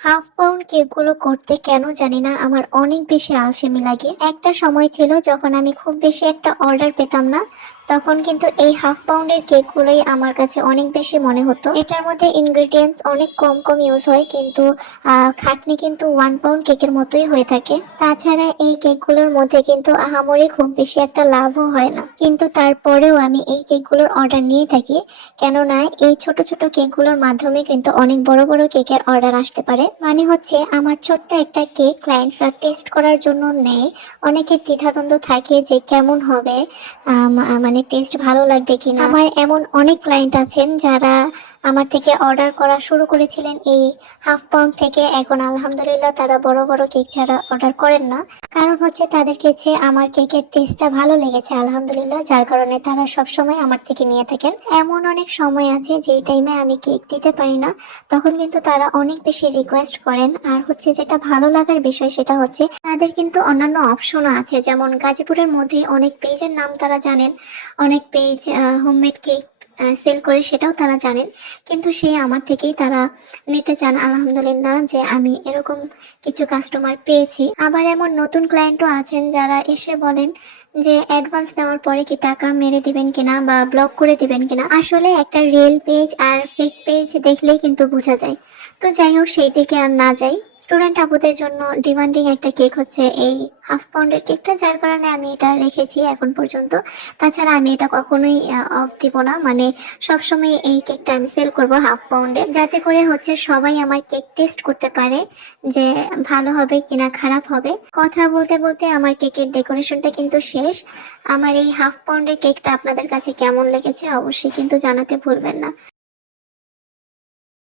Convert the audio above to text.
Half pound কেকগুলো করতে কেন জানি না আমার অনেক বেশি আলসেমি লাগে। একটা সময় ছিল যখন আমি খুব বেশি একটা অর্ডার পেতাম না, তখন কিন্তু এই হাফ পাউন্ডের কেকগুলোই আমার কাছে অনেক বেশি মনে হতো। এটার মধ্যে ইনগ্রেডিয়েন্টস অনেক কম কম ইউজ হয়, কিন্তু খাটনি কিন্তু 1 পাউন্ড কেকের মতোই হয়ে থাকে। তাছাড়া এই কেকগুলোর মধ্যে কিন্তু আহামরি খুব বেশি একটা লাভও হয় না, কিন্তু তারপরেও আমি এই কেকগুলোর অর্ডার নিয়ে থাকি। কেননা এই ছোট ছোট কেকগুলোর মাধ্যমে কিন্তু অনেক বড় বড় কেকের অর্ডার আসতে পারে। মানে হচ্ছে আমার ছোট্ট একটা কেক ক্লায়েন্টরা টেস্ট করার জন্য নেয়। অনেকের দ্বিধাদ্বন্দ্ব থাকে যে কেমন হবে, মানে টেস্ট ভালো লাগবে কিনা। আমার এমন অনেক ক্লায়েন্ট আছেন যারা আমার থেকে অর্ডার করা শুরু করেছিলেন এই হাফ পাউন্ড থেকে, এখন আলহামদুলিল্লাহ তারা বড় বড় কেক ছাড়া অর্ডার করেন না। কারণ হচ্ছে তাদের কাছে আমার কেকের টেস্টটা ভালো লেগেছে আলহামদুলিল্লাহ, যার কারণে তারা সব সময় আমার থেকে নিয়ে থাকেন। এমন অনেক সময় আছে যেই টাইমে আমি কেক দিতে পারি না, তখন কিন্তু তারা অনেক বেশি রিকোয়েস্ট করেন। আর হচ্ছে যেটা ভালো লাগার বিষয় সেটা হচ্ছে তাদের কিন্তু অন্যান্য অপশনও আছে, যেমন গাজীপুরের মধ্যে অনেক পেজের নাম তারা জানেন, অনেক পেজ হোমমেড কেক সেল করে সেটাও তারা জানেন। কিন্তু সে আমার থেকেই তারা নিতে চান আলহামদুলিল্লাহ, যে আমি এরকম কিছু কাস্টমার পেয়েছি। আবার এমন নতুন ক্লায়েন্টও আছেন যারা এসে বলেন যে অ্যাডভান্স নেওয়ার পরে কি টাকা মেরে দিবেন কিনা বা ব্লক করে দিবেন কিনা। আসলে একটা রিয়েল পেজ আর ফেক পেজ দেখলেই কিন্তু বোঝা যায়। তো যাই হোক, সেই দিকে আর না যাই। স্টুডেন্ট আপুদের জন্য ডিমান্ডিং একটা কেক হচ্ছে এই হাফ পাউন্ডের কেকটা, যার কারণে আমি এটা রেখেছি এখন পর্যন্ত। তাছাড়া আমি এটা কখনোই অফ দিব না, মানে সবসময় এই কেকটা আমি সেল করব হাফ পাউন্ডের, যাতে করে হচ্ছে সবাই আমার কেক টেস্ট করতে পারে যে ভালো হবে কিনা খারাপ হবে। কথা বলতে বলতে আমার কেকের ডেকোরেশনটা কিন্তু শেষ। আমার এই হাফ পাউন্ডের কেকটা আপনাদের কাছে কেমন লেগেছে অবশ্যই কিন্তু জানাতে ভুলবেন না।